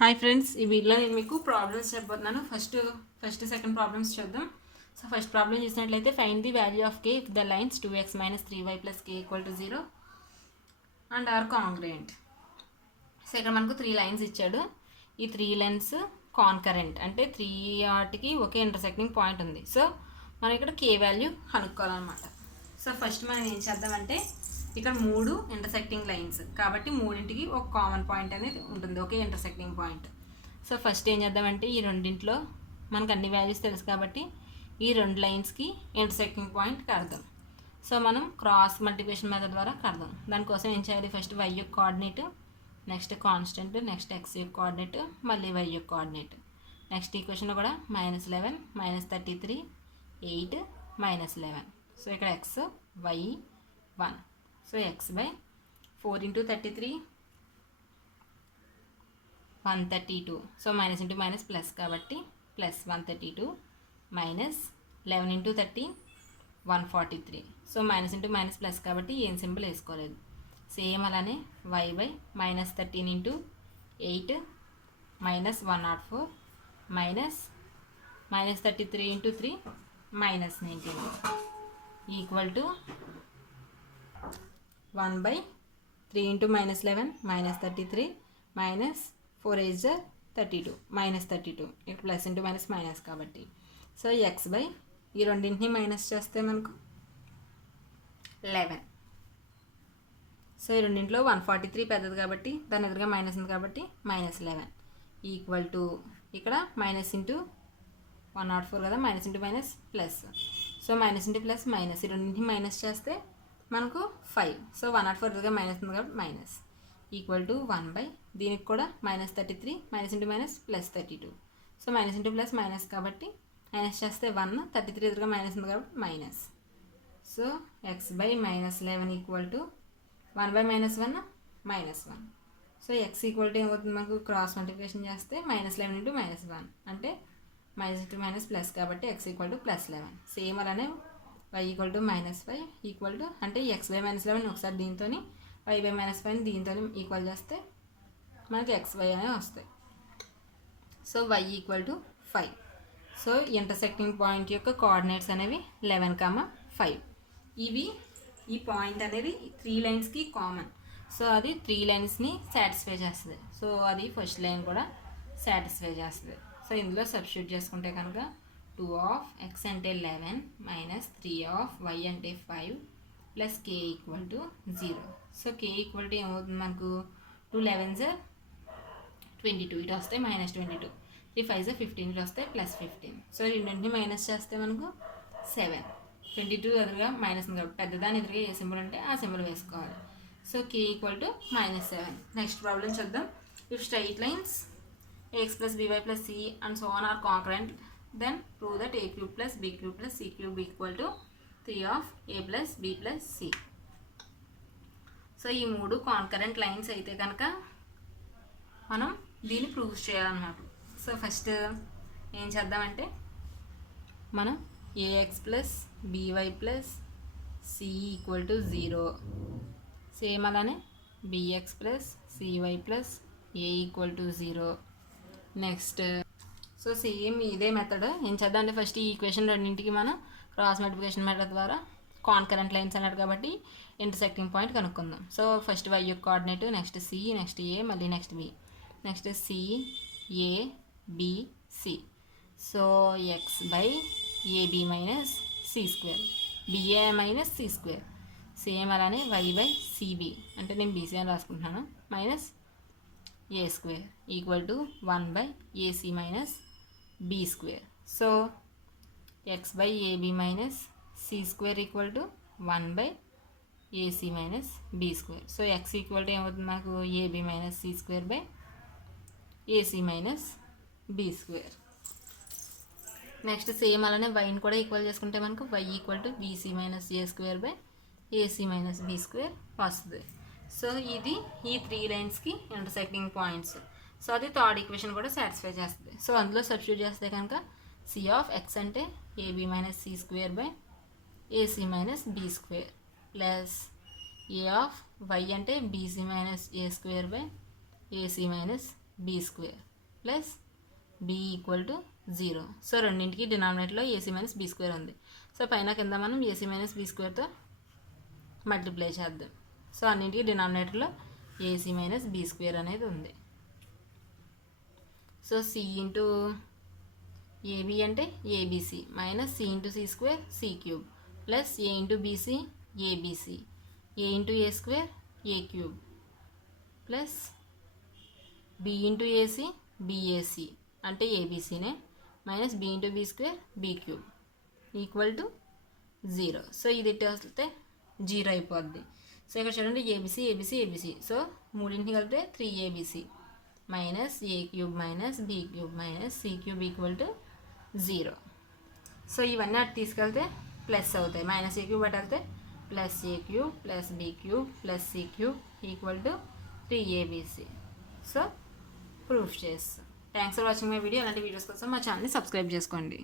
Hi friends, ఈ వీడియోలో నేను మీకు ప్రాబ్లమ్స్ చెప్పబోతున్నాను. ఫస్ట్ సెకండ్ ప్రాబ్లమ్స్ చూద్దాం. సో ఫస్ట్ ప్రాబ్లం చూసినట్లయితే find the value of k if the lines 2x minus 3y plus k equal to 0 and are congruent. So ఇక్కడ మనకు 3 lines ఇచ్చాడు. ఈ 3 లైన్స్ కాన్కరెంట్ అంటే 3 వాటికి ఒకే ఇంటర్సెక్టింగ్ పాయింట్ ఉంది. సో మనం ఇక్కడ k వాల్యూ కనుక్కోవాలన్నమాట. సో ఫస్ట్ మనం ఏం చేద్దామంటే ఇక్కడ 3 ఇంటర్సెక్టింగ్ లైన్స్ కాబట్టి మూడింటికి ఒక కామన్ పాయింట్ అనేది ఉంటుంది, ఒకే ఇంటర్సెక్టింగ్ పాయింట్. సో ఫస్ట్ ఏం చేద్దామంటే ఈ రెండింటిలో మనకు అన్ని వాల్యూస్ తెలుసు కాబట్టి ఈ రెండు లైన్స్కి ఇంటర్సెక్టింగ్ పాయింట్ కడదాం. సో మనం క్రాస్ మల్టిప్లికేషన్ మెథడ్ ద్వారా కడదాం. దానికోసం ఏం చేయాలి, ఫస్ట్ y యొక్క coordinate, next constant, next x యొక్క కోఆర్డినేట్, మళ్ళీ y యొక్క కోఆర్డినేట్. నెక్స్ట్ ఈక్వేషన్లో కూడా -11 -33 8 -11. సో ఇక్కడ x y 1. So x by 4 into 33 132. So minus into minus plus కాబట్టి plus 132 minus 11 into 30 143. So minus into minus plus కాబట్టి ఏం symbol వేసుకోలేదు. సేమ్ అలానే y by -13 into 8 minus 104 minus -33 into 3 minus 19 equal to 1 by 3 into -11 -33 minus 4 is 32 -32. ఇక్కడ plus into minus minus కాబట్టి so x by ఈ రెండింటిని minus చేస్తే మనకు 11. సో ఈ రెండింటిలో 143 పెద్దది కాబట్టి దాని ఎదురుగా మైనస్ ఉంది కాబట్టి -11 ఈక్వల్ టు ఇక్కడ మైనస్ ఇంటూ 104 కదా, minus into minus plus. So minus into plus minus ఈ రెండింటిని మైనస్ చేస్తే మనకు 5. సో 104 ఎదురుగా మైనస్ ఉంది కాబట్టి మైనస్ ఈక్వల్ టు 1 బై దీనికి కూడా -33 minus into minus plus 32. So minus into plus minus కాబట్టి మైనస్ చేస్తే 1, 33 ఎదురుగా మైనస్ ఉంది కాబట్టి minus. So x by -11 equal to 1 by -1 -1. So x equal to ఏమవుతుంది మనకు క్రాస్ మల్టిప్లికేషన్ చేస్తే -11 ఇంటూ -1 అంటే మైనస్ ఇంటూ మైనస్ ప్లస్ కాబట్టి x ఈక్వల్ టు +11. సేమ్ అలానే y equal to -5 equal to అంటే x బై -11 ఒకసారి దీంతో y బై -5 దీంతో ఈక్వల్ చేస్తే మనకి xy అనేవి వస్తాయి. So y equal to 5. So intersecting point యొక్క కోఆర్డినేట్స్ అనేవి 11, 5. ఈ పాయింట్ అనేది 3 లైన్స్కి కామన్. సో అది 3 లైన్స్ని సాటిస్ఫై చేస్తుంది. సో అది ఫస్ట్ లైన్ కూడా సాటిస్ఫై చేస్తుంది. సో ఇందులో సబ్స్టిట్యూట్ చేసుకుంటే కనుక 2 of x అంటే 11 మైనస్ 3 of y అంటే 5 plus k equal to 0. So k equal to ఏమవుతుంది మనకు 2 11s 22 ఇటు వస్తే -22, 3 5s 15 ఇటు వస్తే +15. సో రెండింటిని మైనస్ చేస్తే మనకు 7. 22 ఎదురుగా మైనస్ ఉంది కాబట్టి పెద్దదాని ఎదురుగా ఏ సింబల్ అంటే ఆ సింబల్ వేసుకోవాలి. So k equal to -7. Next problem చూద్దాం. If straight lines ax plus by plus c and so on are congruent, then prove that a cube plus b cube plus c cube equal to 3 of a plus b plus c. So ఈ 3 concurrent lines అయితే కనుక మనం దీన్ని prove చేయాలన్నమాట. So first ఏం చేద్దామంటే మనం ax plus by plus c equal to 0, same అలానే bx plus cy plus a equal to 0. Next so same ఇదే మెథడ్ ఏం చేద్దాం అంటే ఫస్ట్ ఈ ఈక్వేషన్ రెండింటికి మనం క్రాస్ మల్టిప్లికేషన్ మెథడ్ ద్వారా కాన్కరెంట్ లైన్స్ అన్నాడు కాబట్టి ఇంటర్సెక్టింగ్ పాయింట్ కనుక్కుందాం. సో ఫస్ట్ y యొక్క coordinate, next c, next a, మళ్ళీ next b, next c a b c. So x by ab minus c square ba minus c square. Same అలానే y by cb అంటే నేను bc అని రాసుకుంటున్నాను minus a square equal to 1 by ac minus b square. So x by ab minus c square equal to 1 by ac minus b square. So x equal to ఏమవుతుంది నాకు ab minus c square by ac minus b square. Next same అలానే వైని కూడా equal చేసుకుంటే మనకు y equal to bc minus a square by ac minus b square వస్తుంది. So ఇది ఈ 3 లైన్స్కి ఇంటర్సెక్టింగ్ పాయింట్స్. సో అది థర్డ్ ఈక్వేషన్ కూడా సాటిస్ఫై చేస్తుంది. సో అందులో సబ్స్టిట్యూట్ చేస్తే కనుక c ఆఫ్ x అంటే ab minus c square by ac minus b square plus a of y అంటే bc minus a square by ac minus b square plus B equal to 0. So రెండింటికి డినామినేటర్లో AC minus B square ఉంది. So పైన కింద మనం AC minus B స్క్వేర్తో multiply చేద్దాం. So అన్నింటికి డినామినేటర్లో ఏసీ మైనస్ బీ స్క్వేర్ అనేది ఉంది. సో సి ఇంటూ ఏబి అంటే ABC minus C into C square C cube plus A into BC ABC A into A square A cube plus B into AC BAC అంటే ఏబీసీనే minus B into B square B cube equal to 0. So ఇది ఇటు వస్తే 0 అయిపోద్ది. So ఇక్కడ చూడండి ABC ABC ABC. So మూడింటిని కలిపితే 3ABC minus A cube minus B cube minus C cube equal to 0. So ఇవన్నీ అటు తీసుకెళ్తే ప్లస్ అవుతాయి. మైనస్ ఏ క్యూబ్ అటు వెళ్తే plus A cube plus B cube plus C cube equal to 3ABC. So proof చేస్తాం. Thanks for watching my video. అలాంటి videos కోసం మా ఛానల్ని సబ్స్క్రైబ్ చేసుకోండి.